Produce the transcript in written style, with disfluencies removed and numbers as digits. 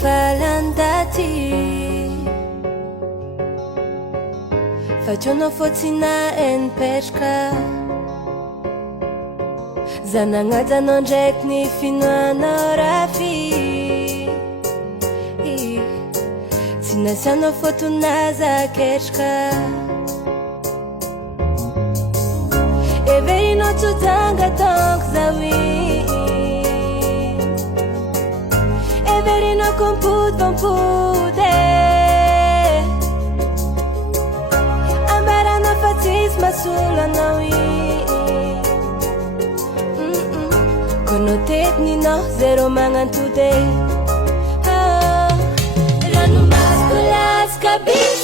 falandati faciono fotsina enpetraka zanagnajanao ndraiky ny finoanao rafy tsy nasianao fotonazaketraka everinao tsojanga tonko zawi everinao kompody vampody ambaranao fa tsisy mahasolo anao kono tekininao zero magnantody ranomasiko lasika bis